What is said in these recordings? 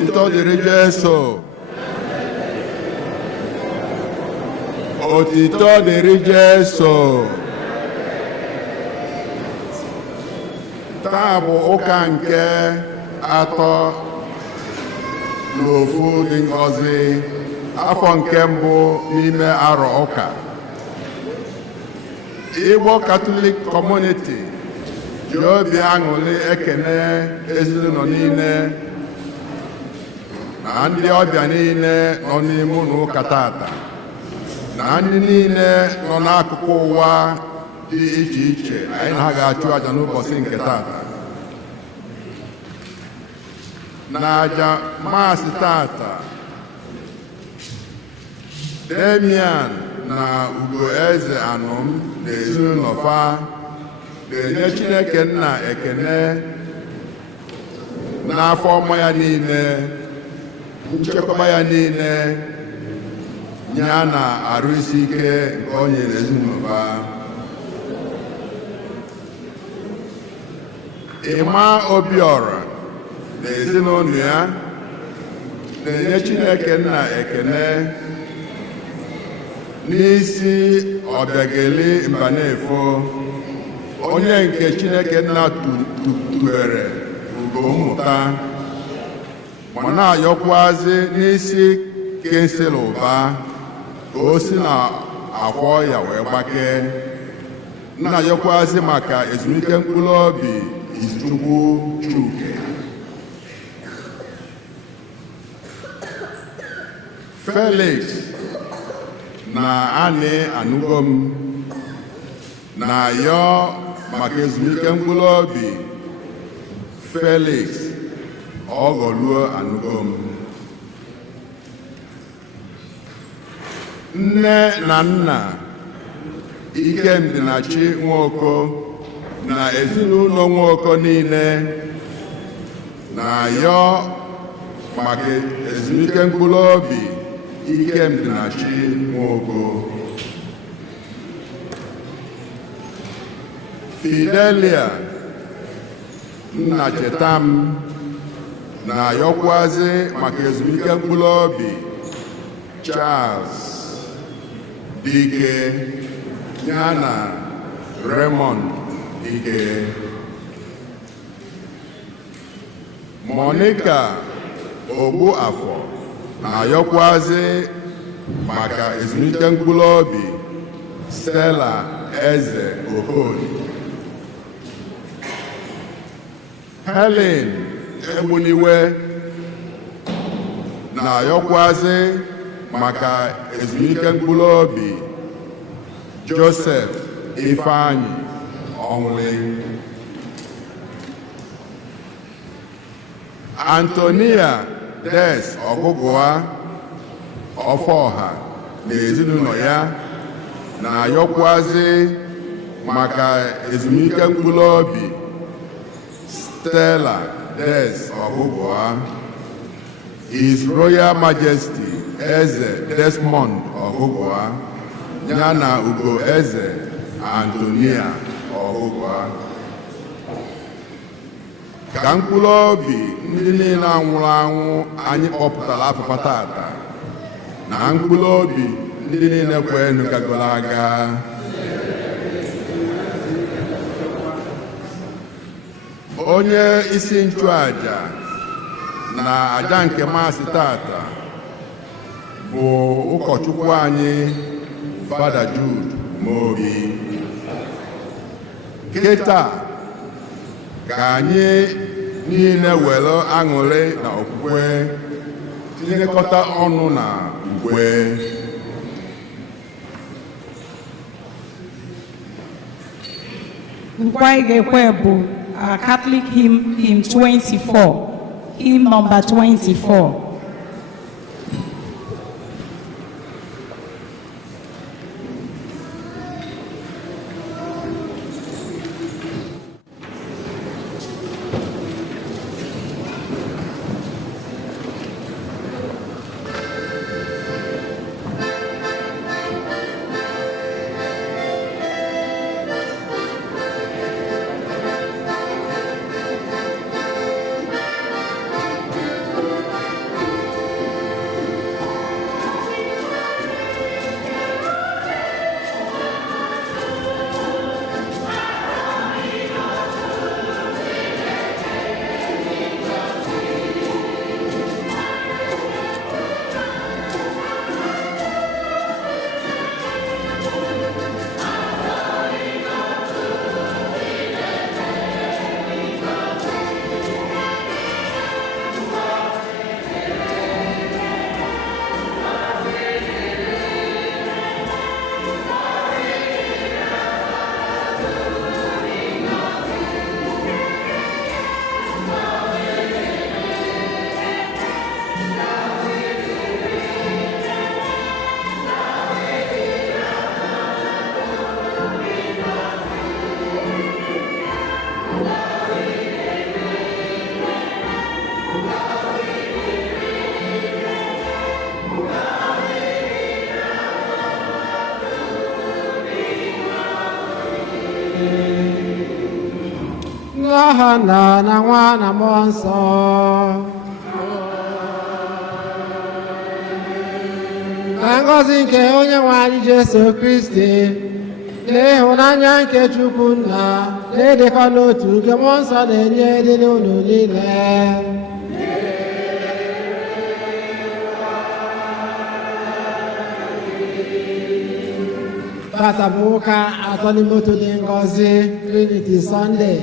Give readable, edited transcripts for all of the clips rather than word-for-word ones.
Otito dịrị Jesu. Otito dịrị Jesu. Taa bụ ụka nke atọ n'ofu dị ngọzi, afọ nke mbụ n'ime arọ ụka. Igbo Catholic Community ji obi aṅụrị ekene ezinụlọ niile na ndị ọbịa niile nọ n'ime ụlọ tata, na ndị niile nọ n'akụkụ ụwa dị iche iche anyị na ha ga-achụ aja n'ụbọchị nke tata. N'aja maasị tata, Damian na Ugoeze Anụm na ezinụlọ fa na-enye Chineke Nna ekene n'afọ ọma ya niile, nchekwaba ya niile, ya na arụ isi ike nke o nyere ezinụlọ fa. Ịma Obiora na ezinụlọ ya na-enye Chineke Nna ekene n'isi Ọbịageli Mbanefo, onye nke Chineke Nna tubere ugo mmụta, ma na-ayọkwazị n'isi Kensịl Ụba ka o si na akwọ ya wee gbakee. Na-ayọkwazị maka ezumike mkpụrụ obi Izuchukwu Chuke. Felix na Anị Anugom na-ayọ maka ezumike mkpụrụ obi Felix Ọgọluo Anugom. Nne na nna Ikemdinachi Nwoko na ezinụlọ Nwoko niile na-ayọ maka ezumike mkpụrụ obi Ikemdinachi Nwoko. Fidelia Nnachetam na-ayọkwazị maka ezumike mkpụrụ obi Charles Dike ya na Raymond Dike. Monica Ogbuafọ na-ayọkwazị maka ezumike mkpụrụ obi Stella Eze Okoli. Helen Egbuniwe na-ayọkwazị maka ezumike mkpụrụ obi Joseph Ifeanyi Onwule. Antonia Des Ọgụgụa Ọfọha na ezinụlọ ya na-ayọkwazị maka ezumike mkpụrụ obi Stella Des Ọgụgụa. His Royal Majesty Eze Desmond Ọgụgụa ya na Ugoeze Antonia Ọgụgụa. Ka mkpụrụ obi ndị niile anwụrụ anwụ anyị kpọpụtara afọ tata na mkpụrụ obi ndị niile kwenu gagoro aga. Onye isi nchụaja na aja nke maasị tata bụ ụkọchukwu anyị Fada Jude Mobi. Kịta ka anyị niile were aṅụrị na okwukwe tinyekọta ọnụ na ukwe. Nkwa anyị ga-ekwe bụ Catholic hymn 24, hymn number 24. n'aha Nna na Nwa na Mmụọ Nsọ. Ka ngọzi nke Onyenwe anyị Jesu Kristi na ịhụnanya nke Chukwu Nna na ịdịkọ n'otu nke Mmụọ Nsọ na-enye dị n'unu niile. Tata bụ ụka atọ n'ime otu dị ngọzi Trinity Sunday.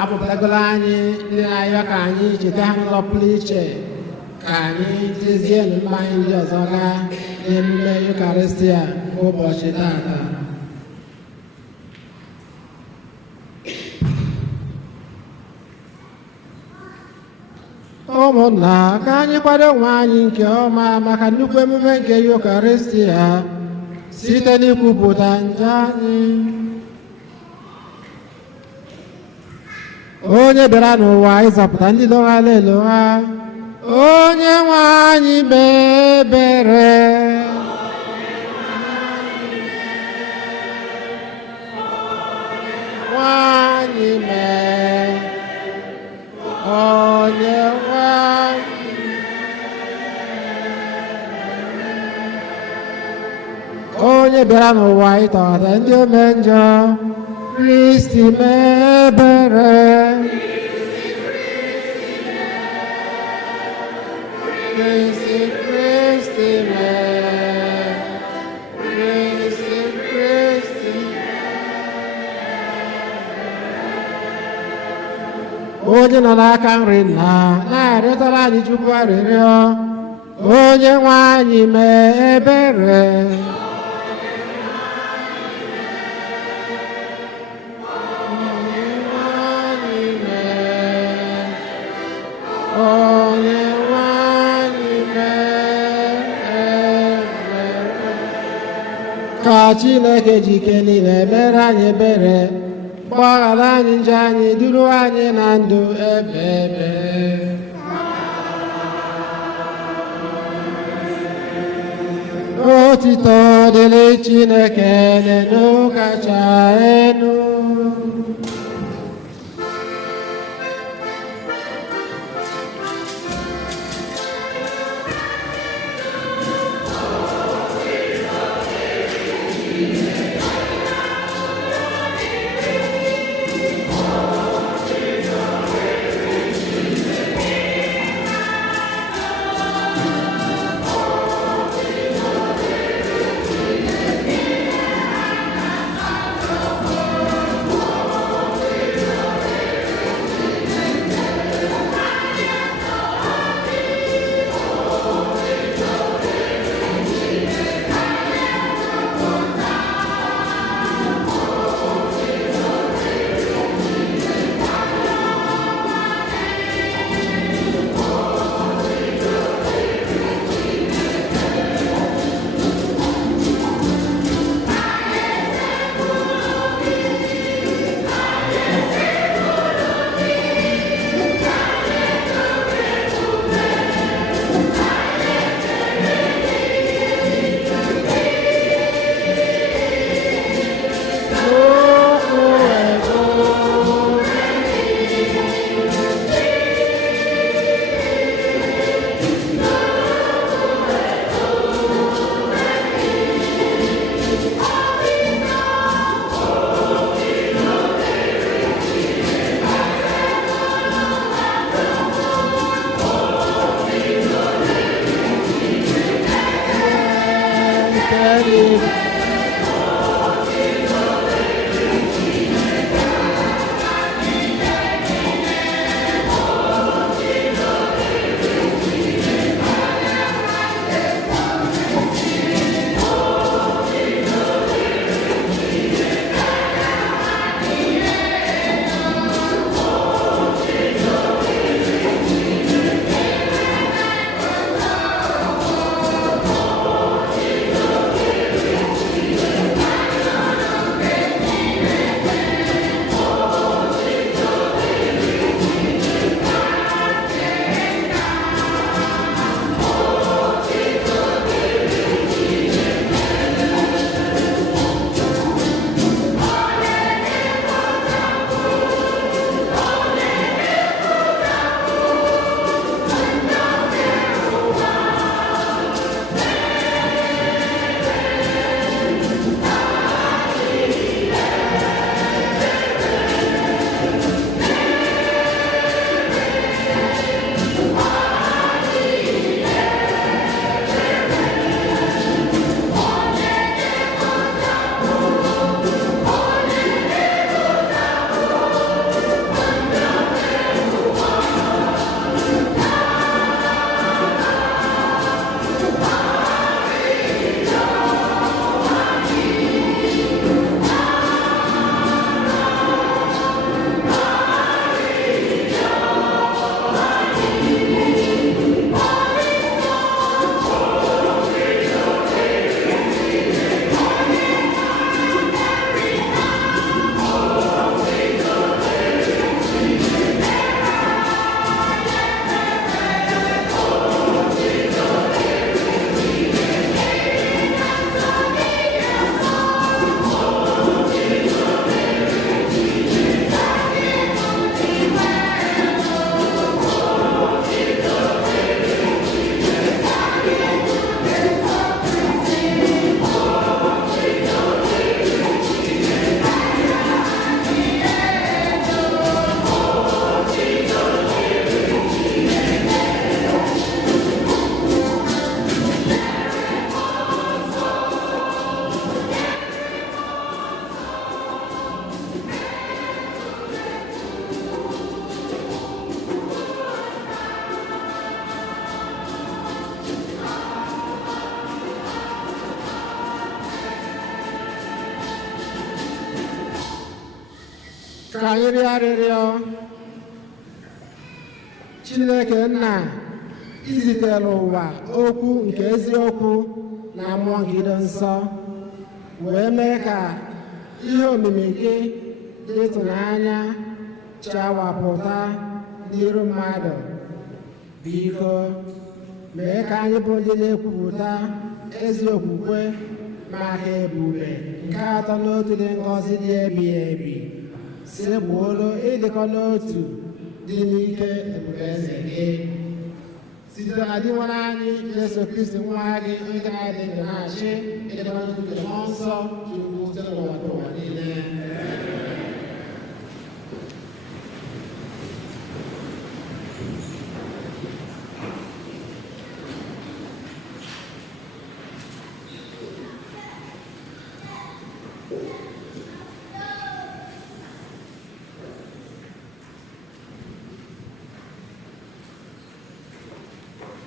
Apụtagola anyị ndị na-ayọ ka anyị cheta ha n'ụlọ pụrụ iche ka anyị jezie mma anyị ndị ọzọ gaa n'emume Eucharistia ụbọchị tata. Ụmụnna, ka anyị kwado onwe anyị nke ọma maka nnukwu emume nke Eucharistia site n'ikwupụta njọ anyị. Onye bịara n'ụwa ịzọpụta ndị lụghara elogha, onye nwe anyị mee ebere. Nwanyị mee, onye nwe anyị. Onye bịara n'ụwa ịtọghata ndị ome njọ, Kristi mee ebere. Kristi mee. Kristi. Onye nọ n'aka nri Nna na-arịọtara anyị Chukwu arịrịọ, onye nwe anyị mee ebere. Ka Chineke ji ike niile mere anyị ebere, gbaghara anyị njọ anyị, duru anyị na ndụ ebe ebe. Otito dịrị Chineke n'elu kacha elu. ka anyị rịọ arịrịọ Chineke nna izitere ụwa okwu nke eziokwu na mmụọ nke ịdị nsọ wee mee ka ihe omimi gị dị ịtụnanya chawapụta n'iru mmadụ. Biko mee ka anyị bụ ndị na-ekwupụta ezi okwukwe maka ebube nke atọ n'otu dị ngọzi dị ebighị ebi sekpuolu ịdịkọ n'otu dị n'ike ebube eze gị site na dị nwere anyị Jesu Kristi nwa gị onye ga-adị ndụ na-achị ịdịkọ n'otu mmụọ nsọ Chukwu site n'ụwa niile.